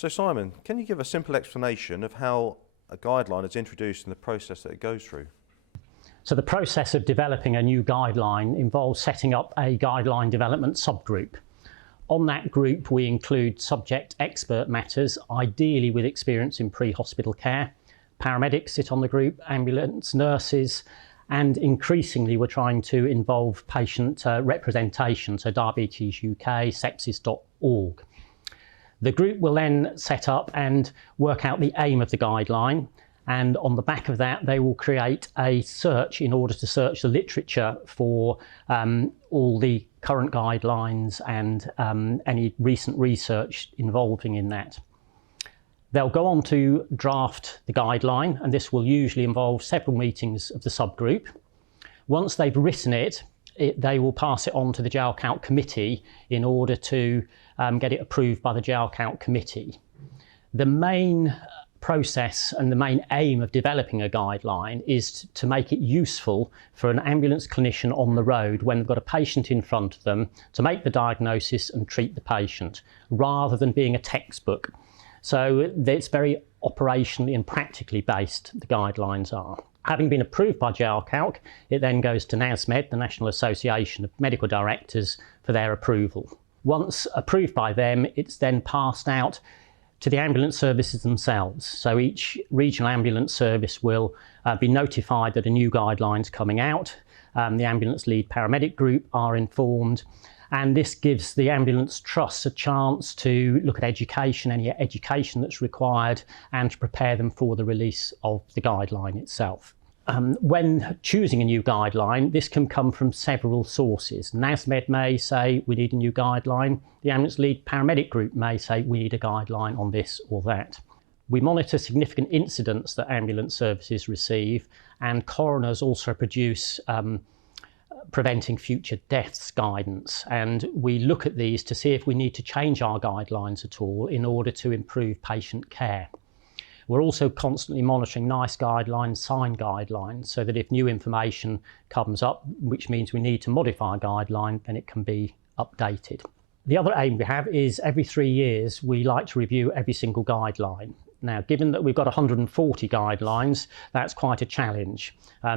So Simon, can you give a simple explanation of how a guideline is introduced and the process that it goes through? So the process of developing a new guideline involves setting up a guideline development subgroup. On that group we include subject expert matters, ideally with experience in pre-hospital care. Paramedics sit on the group, ambulance nurses, and increasingly we're trying to involve patient representation, so Diabetes UK, sepsis.org. The group will then set up and work out the aim of the guideline, and on the back of that they will create a search in order to search the literature for all the current guidelines and any recent research involving in that. They'll go on to draft the guideline, and this will usually involve several meetings of the subgroup. Once they've written it, they will pass it on to the JRCALC committee in order to get it approved by the JRCALC committee. The main process and the main aim of developing a guideline is to make it useful for an ambulance clinician on the road when they've got a patient in front of them to make the diagnosis and treat the patient, rather than being a textbook. So it's very operationally and practically based, the guidelines are. Having been approved by JRCALC, it then goes to NASMED, the National Association of Medical Directors, for their approval. Once approved by them, it's then passed out to the ambulance services themselves. So each regional ambulance service will be notified that a new guideline's coming out. The ambulance lead paramedic group are informed, and this gives the ambulance trusts a chance to look at education, any education that's required, and to prepare them for the release of the guideline itself. When choosing a new guideline, this can come from several sources. NASMED may say we need a new guideline. The ambulance lead paramedic group may say we need a guideline on this or that. We monitor significant incidents that ambulance services receive, and coroners also produce preventing future deaths guidance, and we look at these to see if we need to change our guidelines at all in order to improve patient care. We're also constantly monitoring NICE guidelines, SIGN guidelines, so that if new information comes up, which means we need to modify a guideline, then it can be updated. The other aim we have is every 3 years we like to review every single guideline. Now, given that we've got 140 guidelines, that's quite a challenge.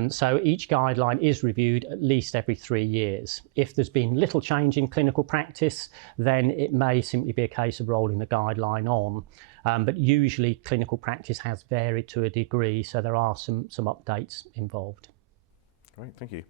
So each guideline is reviewed at least every 3 years. If there's been little change in clinical practice, then it may simply be a case of rolling the guideline on. But usually clinical practice has varied to a degree, so there are some updates involved. Great, thank you.